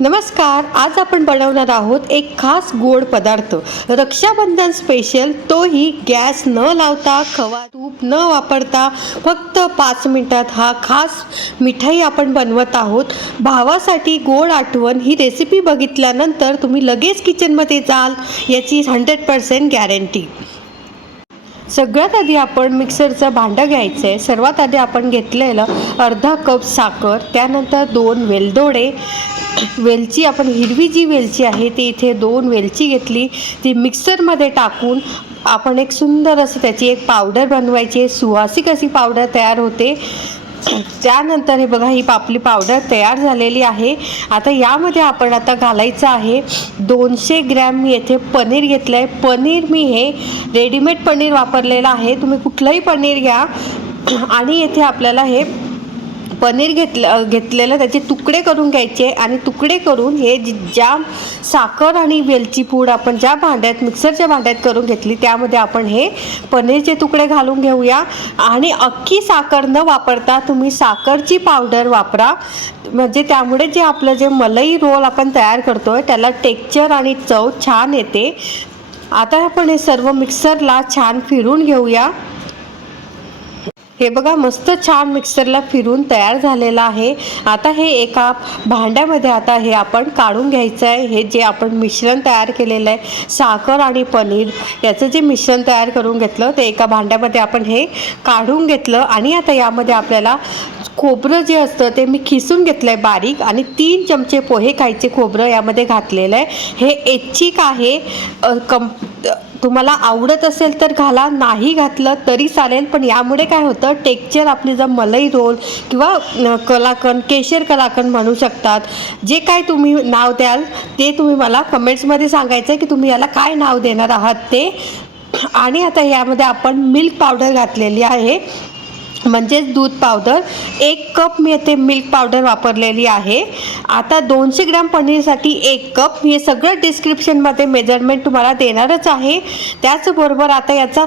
नमस्कार आज आपण बनवणार आहोत एक खास गोड पदार्थ. रक्षाबंधन स्पेशल तोही गॅस न लावता खवा तूप न वापरता फक्त पाच मिनिटात हा खास मिठाई आपण बनवत आहोत. भावासाठी गोड आठवण ही रेसिपी बघितल्यानंतर तुम्ही लगेच किचनमध्ये जाल याची हंड्रेड पर्सेंट गॅरंटी सगळ्यात आधी आपण मिक्सरचं भांडं घ्यायचं आहे सर्वात आधी आपण घेतलेलं अर्धा कप साखर त्यानंतर दोन वेलदोडे वेलची आपण हिरवी जी वेलची आहे ती इथे दोन वेलची घेतली. ती मिक्सरमध्ये टाकून आपण एक सुंदर असं त्याची एक पावडर बनवायची आहे. सुवासिक अशी पावडर तयार होते. त्यानंतर हे बघा ही आपली पावडर तयार झालेली आहे. आता यामध्ये आपण आता घालायचं आहे. दोनशे ग्रॅम मी येथे पनीर घेतलं आहे. पनीर मी हे रेडीमेड पनीर वापरलेलं आहे. तुम्ही कुठलंही पनीर घ्या. आणि येथे आपल्याला हे पनीर घेतलं घेतलेलं त्याचे तुकडे करून घ्यायचे आणि तुकडे करून हे जी- ज्या साखर आणि वेलची पूड आपण ज्या भांड्यात मिक्सरच्या भांड्यात करून घेतली त्यामध्ये आपण हे पनीरचे तुकडे घालून घेऊया. आणि अख्खी साखर न वापरता तुम्ही साखरची पावडर वापरा. म्हणजे त्यामुळे जे आपलं जे मलई रोल आपण तयार करतो आहे त्याला टेक्चर आणि चव छान येते. आता आपण हे सर्व मिक्सरला छान फिरून घेऊया. हे बघा मस्त छान मिक्सरला फिरून तयार झालेलं आहे. आता हे एका भांड्यामध्ये आता हे आपण काढून घ्यायचं आहे. हे जे आपण मिश्रण तयार केलेलं आहे साखर आणि पनीर याचं जे मिश्रण तयार करून घेतलं ते एका भांड्यामध्ये आपण हे काढून घेतलं आणि आता यामध्ये आपल्याला खोबरं जे असतं ते मी खिसून घेतलं आहे बारीक आणि तीन चमचे पोहे खायचे खोबरं यामध्ये घातलेलं आहे. हे ऐच्छिक आहे. कम तुम्हाला आवडत असेल तर घाला नाही घातलं तरी चालेल पण यामुळे काय होतं टेक्चर आपली जर मलई रोल किंवा कलाकंद केशर कलाकंद म्हणू शकतात जे काय तुम्ही नाव द्याल ते तुम्ही मला कमेंट्समध्ये सांगायचं आहे की तुम्ही याला काय नाव देणार आहात ते. आणि आता यामध्ये आपण मिल्क पावडर घातलेली आहे. म्हणजेच दूध पावडर एक कप मी येथे मिल्क पावडर वापरलेली आहे. आता दोनशे ग्राम पनीरसाठी एक कप. हे सगळं डिस्क्रिप्शनमध्ये मेजरमेंट तुम्हाला देणारच आहे. त्याचबरोबर आता याचा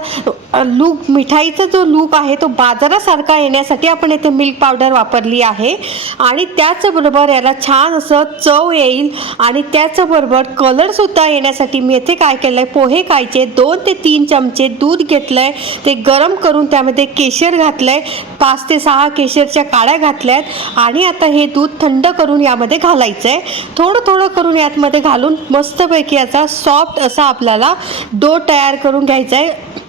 लूक मिठाईचा जो लूक आहे तो बाजारासारखा येण्यासाठी आपण येथे मिल्क पावडर वापरली आहे. आणि त्याचबरोबर याला छान असं चव येईल. आणि त्याचबरोबर कलरसुद्धा येण्यासाठी मी येथे काय केलं आहे पोहे खायचे. दोन ते तीन चमचे दूध घेतलं आहे ते गरम करून त्यामध्ये केशर घातलं आहे पाच ते सहा केशरच्या काड्या घातल्या आहेत आणि आता हे दूध थंड करून यामध्ये घालायचं आहे थोडं थोडं करून यातमध्ये घालून मस्तपैकी याचा सॉफ्ट असा आपल्याला डो तयार करून घ्यायचा आहे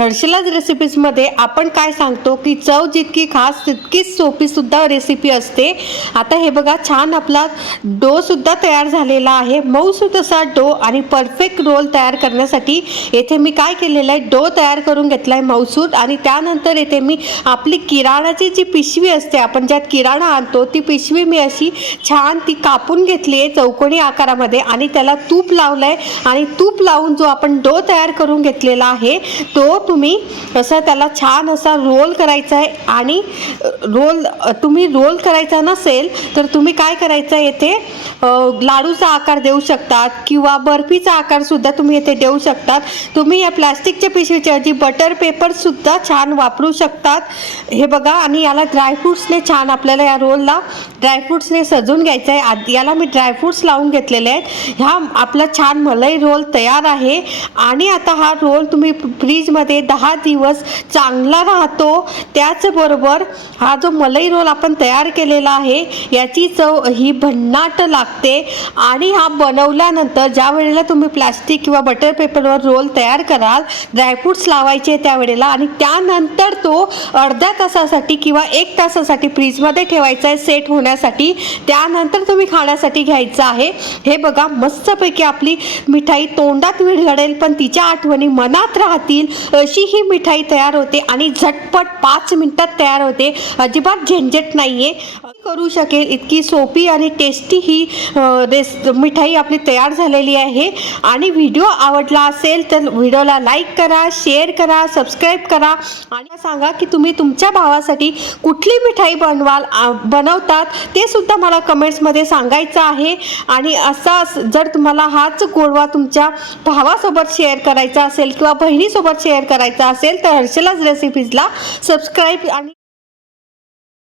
हर्षलाज रेसिपीजमध्ये आपण काय सांगतो की चव जितकी खास तितकीच सोपीसुद्धा रेसिपी असते. आता हे बघा छान आपला डोसुद्धा तयार झालेला आहे. मऊसूत असा डो आणि परफेक्ट रोल तयार करण्यासाठी येथे मी काय केलेलं आहे डो तयार करून घेतला आहे मऊसूत आणि त्यानंतर येथे मी आपली किराणाची जी पिशवी असते आपण ज्यात किराणा आणतो ती पिशवी मी अशी छान ती कापून घेतली आहे चौकोनी आकारामध्ये आणि त्याला तूप लावलं आहे आणि तूप लावून जो आपण डो तयार करून घेतलेला आहे तो तुम्ही असा त्याला छान असा रोल करायचा आहे आणि रोल तुम्ही रोल करायचा नसेल तर तुम्ही काय करायचं आहे येथे? लाडूचा आकार देऊ शकतात किंवा बर्फीचा आकारसुद्धा तुम्ही येथे देऊ शकतात. तुम्ही या प्लॅस्टिकच्या पिशवीच्या ऐवजी बटर पेपरसुद्धा छान वापरू शकतात. हे बघा आणि याला ड्रायफ्रूट्सने छान आपल्याला या रोलला ड्रायफ्रूट्सने सजून घ्यायचं आहे. आधी याला मी ड्रायफ्रूट्स लावून घेतलेले आहेत. ह्या आपला छान मलई रोल तयार आहे. आणि आता हा रोल तुम्ही फ्रीजमध्ये दहा दिवस चांगला राहतो. त्याचबरोबर हा जो मलई रोल आपण तयार केलेला आहे याची चव ही भन्नाट लागते. आणि हा बनवल्यानंतर ज्या वेळेला तुम्ही प्लास्टिक किंवा बटर पेपरवर रोल तयार कराल ड्रायफ्रूट्स लावायचे त्यावेळेला आणि त्यानंतर तो अर्ध्या तासासाठी किंवा एक तासासाठी फ्रीजमध्ये ठेवायचा आहे सेट होण्यासाठी त्यानंतर तुम्ही खाण्यासाठी घ्यायचं आहे. हे बघा मस्तपैकी आपली मिठाई तोंडात विरघडेल पण तिच्या आठवणी मनात राहतील. अशी ही मिठाई तयार होते आणि झटपट पाच मिनटात तयार होते. अजिबात झंझट नाही आहे करू शकेल इतकी सोपी आणि टेस्टी ही रेस मिठाई आपली तयार झालेली आहे. आणि व्हिडिओ आवडला असेल तर व्हिडिओला लाईक करा शेअर करा सबस्क्राईब करा. आणि सांगा की तुम्ही तुमच्या भावासाठी कुठली मिठाई बनवाल बनवतात ते सुद्धा मला कमेंट्समध्ये सांगायचं आहे. आणि असा जर तुम्हाला हाच गोडवा तुमच्या भावासोबत शेअर करायचा असेल किंवा बहिणीसोबत शेअर करायचा असेल तर हर्षलाच रेसिपीजला सबस्क्राईब आणि